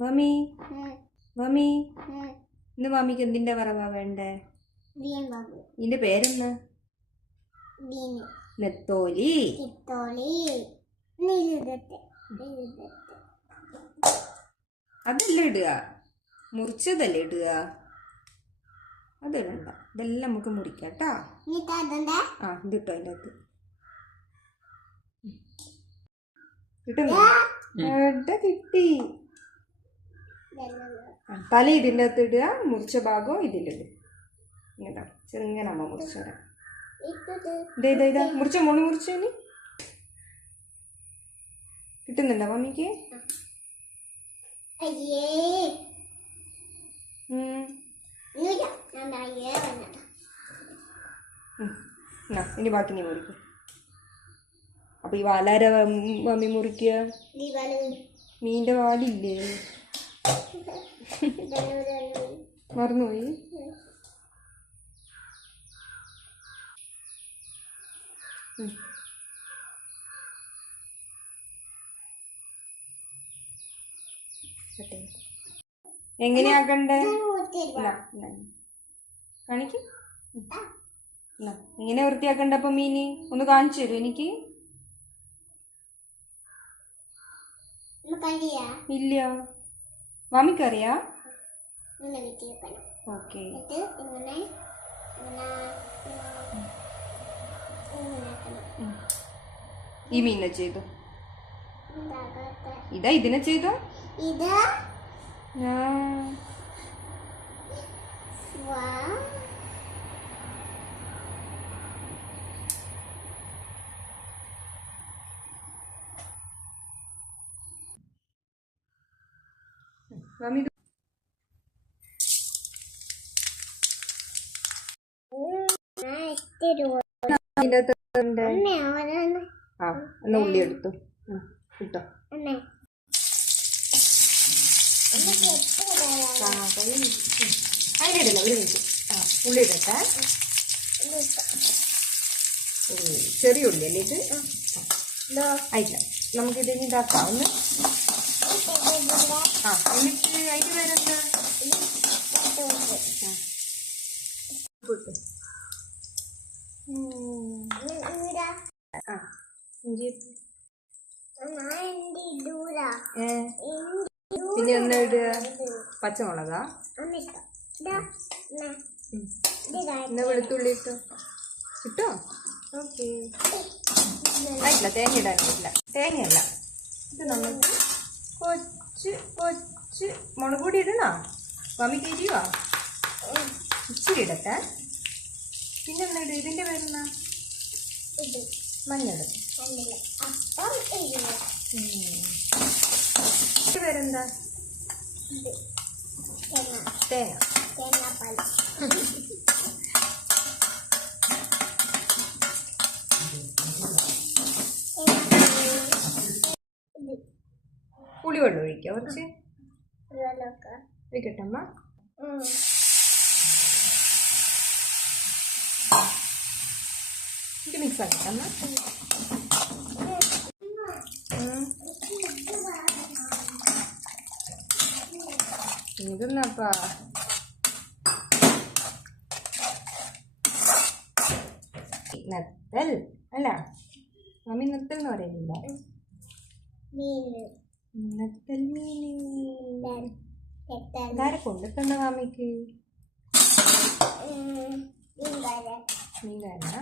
മാമി മാമി ഇന്ന് മാമിക്ക് എന്തിന്റെ വറവാ വേണ്ടേ? ഇതിന്റെ പേരെന്താ? നെത്തോലി. അതല്ല ഇടുക, മുറിച്ചതല്ലേ ഇടുക. അതിടണ്ട, ഇതെല്ലാം നമുക്ക് മുറിക്കാട്ടാ. ആ ഇതിട്ടോ അതിൻ്റെ അകത്ത് കിട്ടുന്നു. കിട്ടി. തല ഇതിൻ്റെ അകത്ത് ഇടുക, മുറിച്ച ഭാഗം ഇതിലിടുക. ഇങ്ങനെ ചെറുങ്ങനെ അമ്മ മുറിച്ചു തരാം. ഇതാ മുറിച്ച മോളി മുറിച്ചേനി കിട്ടുന്നുണ്ടോ മമ്മിക്ക്? ഇനി ബാക്കി നീ മുറിക്കും. അപ്പൊ ഈ വാലാര മമ്മി മുറിക്കുക? മീൻ്റെ വാലില്ലേ? മറന്നുപോയി. എങ്ങനെയാക്കണ്ടേ? കാണിക്ക്. എങ്ങനെ വൃത്തിയാക്കണ്ട അപ്പൊ മീന് ഒന്ന് കാണിച്ചു തരൂ എനിക്ക്. ഇല്ല, മാമിക്കറിയാ? ഓക്കെ. ഈ മീനെ ചെയ്തു. ഇതാ ഇതിനെ ചെയ്തോ? മമ്മി ആ എന്നാ ഉള്ളി എടുത്തു കിട്ടോ. അതിനിടില്ല, ഒരു മിനിറ്റ്. ആ ഉള്ളി ഇടട്ടെ. ചെറിയ ഉള്ളി അല്ലേ ഇത്? ആയില്ല, നമുക്കിതിന് ഇതാക്കാം ഒന്ന്. ആ എന്നിട്ട് അതിന് പേരെന്താ? പിന്നെ ഒന്ന് ഇടുക. പച്ചമുളകാ? എന്നാ വെളുത്തുള്ളി ഇട്ടോ. ഇട്ടോ? ഓക്കെ. ആയിട്ടില്ല, തേങ്ങ ഇടാനില്ല. തേങ്ങയല്ല ഇത്. നമുക്ക് കൊച്ച് മുളക് പൊടി ഇടണോ? മമ്മിക്ക് എരിവാ? ഇച്ചിരി ഇടട്ടെ. പിന്നെ എന്നാ ഇടുക? ഇതിന്റെ പേരെന്നാ? മഞ്ഞൾ. പേരെന്താ? തേങ്ങ. പുളിവെള്ളം ഒഴിക്കുക കുറച്ച്. ഒഴിക്കട്ടമ്മ. ഇത് മിക്സ് ആക്കട്ടമ്മ. ഇതെന്നാപ്പാ? നത്തൽ അല്ല മമ്മി, നത്തൽ എന്ന് പറയുന്നില്ല. നത്തൽ മീൻ ഇതാരെ കൊണ്ടിട്ടുണ്ട മാമിക്ക്? മീൻകാരനാ?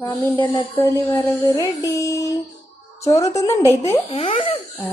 മാമിന്റെ നെത്തോലി വറവ് റെഡി. ചോറ് തിന്നണ്ടേ ഇത്? ആ